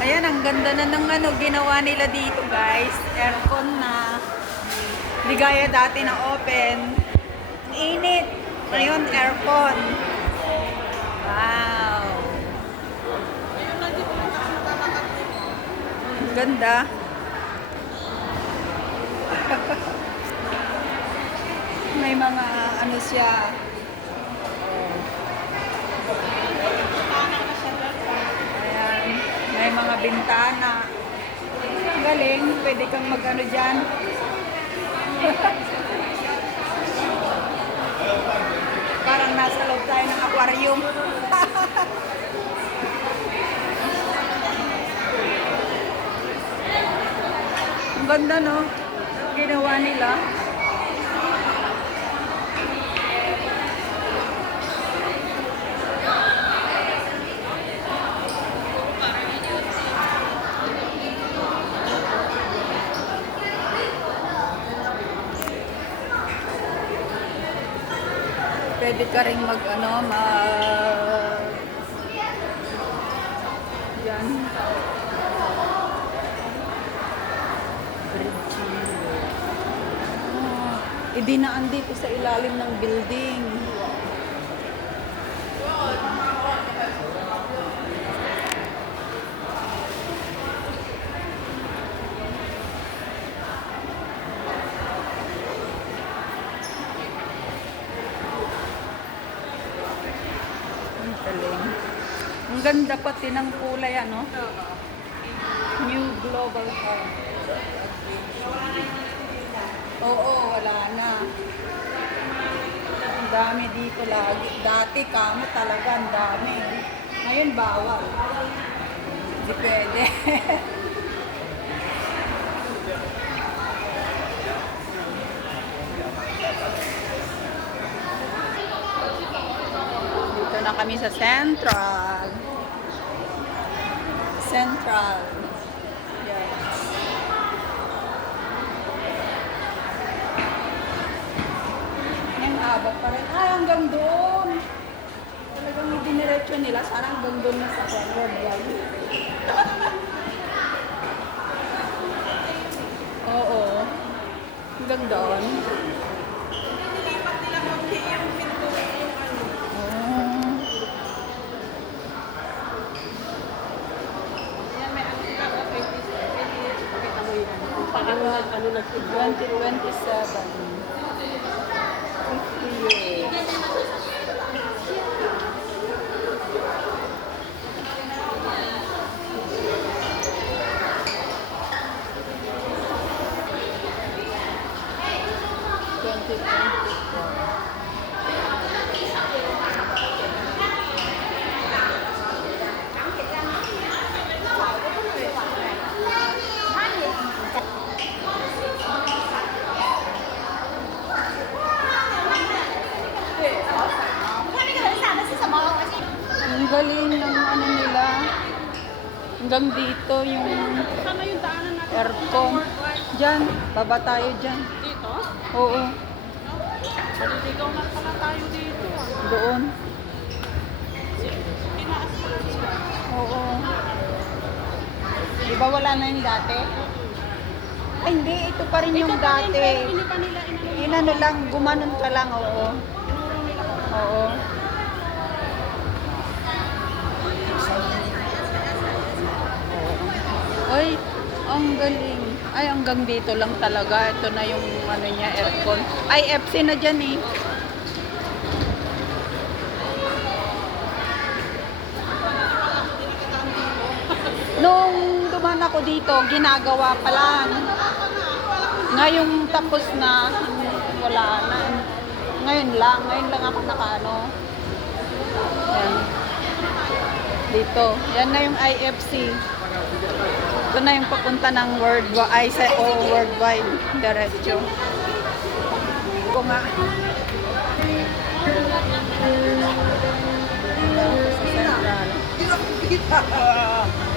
Ayan, ang ganda na ng ano, ginawa nila dito, guys. Aircon na. Hindi gaya dati na open. Ang init. Ngayon, aircon. Wow. Ang ganda. May mga ano siya. Ayan. May mga bintana. Ang galing. Pwede kang mag-ano dyan. Parang nasa loob tayo ng aquarium. Ang ganda, no? Ginawa nila. Pwede ka rin mag ano, yan. Idinaan dito sa ilalim ng building. Ang galing. Ang ganda pati ng kulay, ano? New Global Home. Oo, wala na. Ang dami dito lagi. Dati kamo talaga ang dami. Ngayon bawal. Hindi pwede. Dito na kami sa Central. Central. Yes. Yan, haba pa rin. Ay, hanggang doon. Talagang idiniretso nila. Sana hanggang doon na sa forward yan. Oo. Hanggang doon. Nilipat nila konti yung pinto yung ano. Ayan, may ano sila, 20 years. Pakita mo yun. Ano nag-ibig. 2027. 50 years. Ang galing ng ano nila. Hanggang dito yung Sana yung daanan natin. aircon. Diyan, baba tayo dyan. Dito? Oo, Maliligaw na pala tayo dito. doon. Tinaas pa sila. Oo. Di ba wala na yung dati? Ay, hindi. Ito pa rin yung Ito pa rin, dati. pero hindi pa nila inano. Inano lang, gumanon ka lang, oo. Tinurong nila kung Oo. Ay, ang galing. Ay, hanggang dito lang talaga. Ito na yung ano niya, aircon. Ay, FC na dyan eh. Nung dumaan ako dito, ginagawa pa lang. Ngayong tapos na, wala na. Ngayon lang ako nakaano. Yan. Dito. Yan na yung IFC. Ito na yung papunta ng worldwide. Diretso. Ito nga. Sa Central.